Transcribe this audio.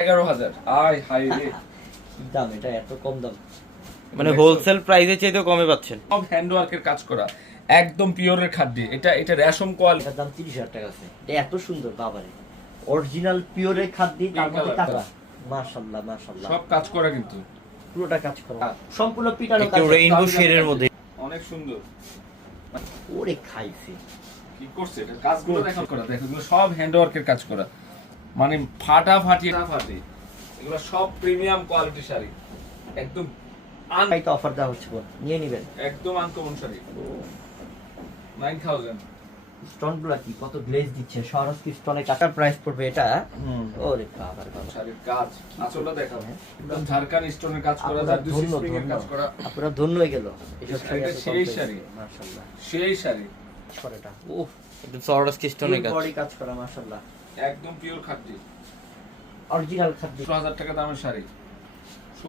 11,000 আয় হাই রে। দাম এটা এত কম দাম, মানে হোলসেল প্রাইসে চাইতেও কমে পাচ্ছেন। সব হ্যান্ডওয়ার্কের কাজ করা, একদম পিওরের খাদ্য। এটা রেশম কোয়ালিটি। এটার দাম 30,000 টাকা আছে। এটা এত সুন্দর বাবারে, অরিজিনাল পিওরের খাদ্য, তার মধ্যে টাকা। মাশাআল্লাহ মাশাআল্লাহ, সব কাজ করা কিন্তু পুরোটা কাজ করা, সম্পূর্ণ পিটানো কাজ। একটু রেইনবো শেডের মধ্যে অনেক সুন্দর। ওরে খাইছে কি করছে এটা, কাজগুলো দেখো করা, দেখো এগুলো সব হ্যান্ডওয়ার্কের কাজ করা, মানে ফাটাফাটি ফাটাফাটি। এগুলো সব প্রিমিয়াম কোয়ালিটি শাড়ি, একদম এটা অফার দেওয়া হচ্ছে, নিয়ে নেবেন। একদম আনকমন শাড়ি। 9,000। স্টোনগুলো কি কত গ্লেজ দিচ্ছে, সরস্কি স্টোনে টাকা প্রাইস পড়বে এটা। ওরে বাবা রে বাবা, শাড়ির কাজ আঁচলটা দেখাও, একদম ঝাড়খান স্টোনের কাজ করা, আপনারা জারদুসি স্প্রিং এর কাজ করা। আপনারা ধন্য হয়ে গেল। এসব শাড়ি এটা এত কম সেই পেয়েছে। শাড়ি। মাশাআল্লাহ, সেই শাড়ি, ছড়াটা উফ, একদম সরস কিস্টনের কাজ। বডি কাজ করা, মাশাআল্লাহ, একদম পিওর খাদ্য। অরিজিনাল খাদ্য। 10000 টাকা দামের শাড়ি।